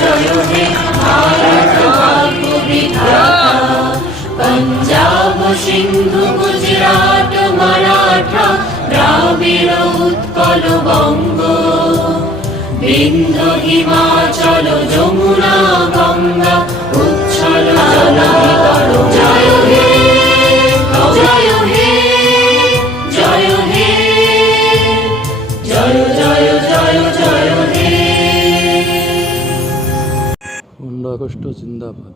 জয় হে ভারত ভাগ্য বিধাতা। পঞ্জাব সিন্ধু গুজরাট মারাঠা দ্রাবিড় উৎকল বঙ্গ, বিন্ধ্য হিমাচল যমুনা গঙ্গা উচ্ছল জলধিতর। জয় হে জয় হে জয় হে জয় জয় জয় জয় হে। 15 আগস্ট জিন্দাবাদ।